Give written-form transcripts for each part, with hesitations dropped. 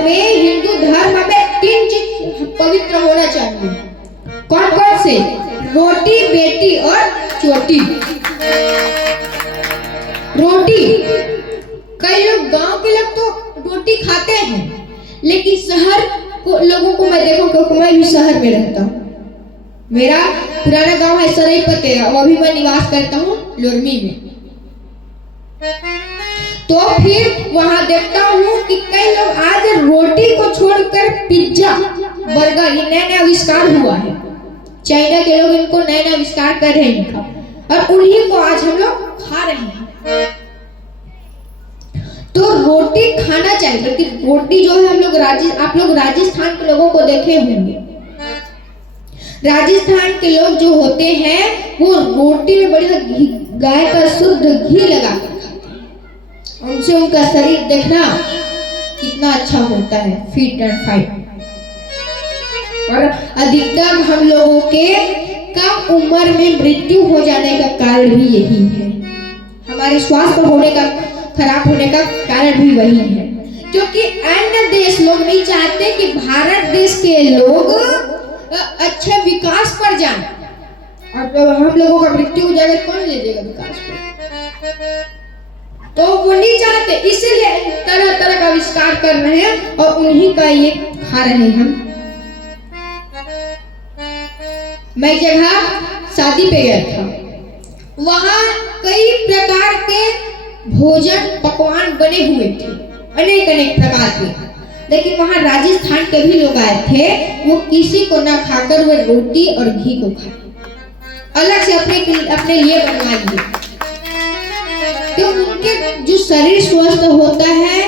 धर्म में, हिंदू धर्म में 3 चीज पवित्र होना चाहिए। कौन कौन से? रोटी, बेटी और चोटी। रोटी, कई लोग, गांव के लोग तो रोटी खाते हैं, लेकिन शहर को लोगों को मैं देखो, क्योंकि मैं भी शहर में रहता हूँ। मेरा पुराना गांव है सरईपते, और अभी मैं निवास करता हूँ लुरमी में। तो फिर वहां देखता हूँ कि कई लोग आज रोटी को छोड़कर पिज्जा, बर्गर, ये नया नया आविष्कार हुआ है। चाइना के लोग इनको नया नया आविष्कार कर रहे हैं इनका, और उन्हीं को आज हम लोग खा रहे हैं। तो रोटी खाना चाहिए, लेकिन रोटी जो है हम लोग आप लोग राजस्थान के लोगों को देखे होंगे। राजस्थान के लोग जो होते हैं वो रोटी में बढ़िया घी, गाय का शुद्ध घी लगा कर खाते हैं। उनसे उनका शरीर देखना कितना अच्छा होता है, फिट एंड फाइन। और अधिकतर हम लोगों के कम उम्र में मृत्यु हो जाने का कारण भी यही है। हमारे स्वास्थ्य होने का, खराब होने का कारण भी वही है, क्योंकि अन्य देश लोग नहीं चाहते कि भारत देश के लोग अच्छे विकास पर जाएं। और जब हम लोगों का मृत्यु हो जाएगा, कौन ले जाएगा विकास पर? तो वो नहीं चाहते, इसीलिए तरह तरह का आविष्कार कर रहे हैं और उन्हीं का ये खा रहे हैं हम। मैं जगह शादी पे गया था, वहां कई प्रकार के भोजन पकवान बने हुए थे, अनेक अनेक प्रकार के। लेकिन वहां राजस्थान के भी लोग आए थे, वो किसी को ना खाकर वो रोटी और घी को खाए, अलग से अपने लिए बनवा लिए। तो उनके जो शरीर स्वस्थ होता है,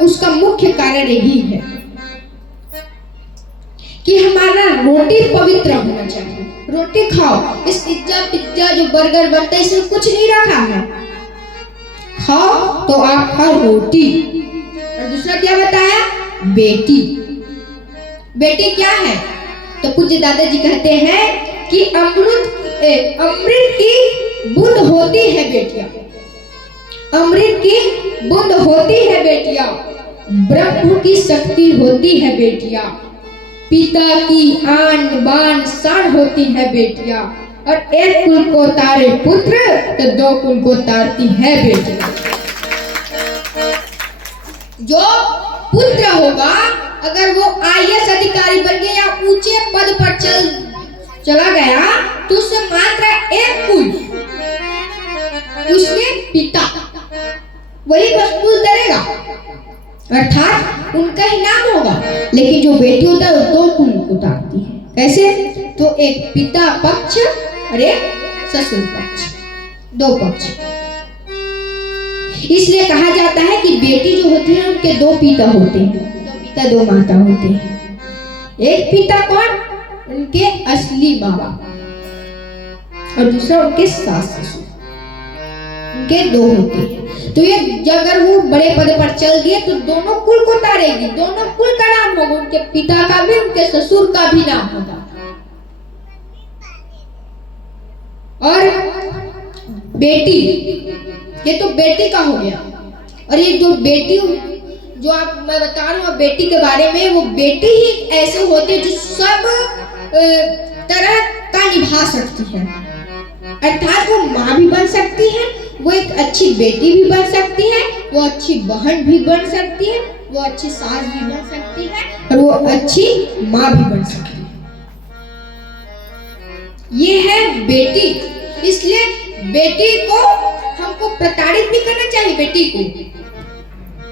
उसका मुख्य कारण यही है कि हमारा रोटी पवित्र होना चाहिए। रोटी खाओ। इस पिज्जा जो बर्गर बनता है, इसमें कुछ नहीं रखा है। खाओ तो आप खाओ रोटी। और दूसरा क्या बताया? बेटी। बेटी क्या है? तो पूज्य दादाजी कहते हैं कि अमृत की बूंद होती है बेटियां, अमृत की बूंद होती है बेटियां, ब्रह्म की शक्ति होती है बेटियां, पिता की आन बान शान होती है बेटियां, और एक कुल को तारे पुत्र तो 2 कुल को तारती है बेटियां। जो पुत्र होगा, अगर वो IAS अधिकारी बन गया या ऊंचे पद पर चला गया, तो उससे मात्र एक कुल, उसमें पिता वही बस कुल करेगा, अर्थात उनका ही नाम होगा। लेकिन जो बेटी होता है वो 2 कुल को उतारती है। कैसे? तो एक पिता पक्ष और एक ससुर पक्ष, 2 पक्ष। इसलिए कहा जाता है कि बेटी जो होती है उनके 2 पिता होते हैं, 2 पिता 2 माता होते हैं। एक पिता कौन? उनके असली माँ बाप, और दूसरा उनके सास ससुर, उनके 2 होते हैं। तो ये अगर वो बड़े पद पर चल दिए तो दोनों कुल को तारेगी, दोनों कुल का नाम होगा, उनके पिता का भी, उनके ससुर का भी नाम होगा। और बेटी, ये तो बेटी का हो गया। और ये जो बेटी जो मैं बता रहा हूँ बेटी के बारे में, वो बेटी ही ऐसे होते हैं जो सब तरह का निभा सकती है। अर्थात वो माँ भी बन सकती है, वो एक अच्छी बेटी भी बन सकती है, वो अच्छी बहन भी बन सकती है, वो अच्छी सास भी बन सकती है, और वो अच्छी माँ भी बन सकती है। ये है बेटी। इसलिए बेटी को हमको प्रताड़ित नहीं करना चाहिए। बेटी को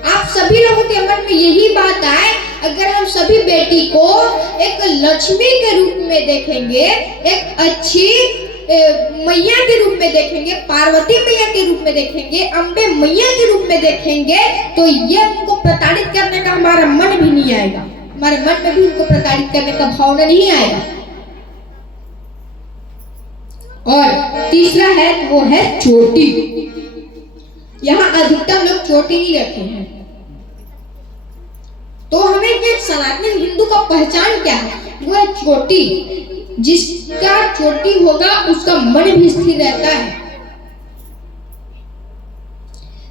आप सभी लोगों के मन में यही बात आए, अगर हम सभी बेटी को एक लक्ष्मी के रूप में देखेंगे, एक अच्छी मैया के रूप में देखेंगे, पार्वती मैया के रूप में देखेंगे, अम्बे मैया के रूप में देखेंगे, तो ये उनको प्रताड़ित करने का हमारा मन भी नहीं आएगा, हमारे मन में भी उनको प्रताड़ित करने का भावना नहीं आएगा। और तीसरा है, वो है चोटी। यहाँ अधिकतर लोग चोटी नहीं रखे हैं। तो हमें ये सनातन हिंदू का पहचान क्या है? वो है चोटी। जिसका चोटी होगा उसका मन भी स्थिर रहता है।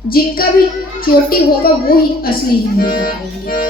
जिनका भी चोटी होगा वो ही असली हिंदू होंगे।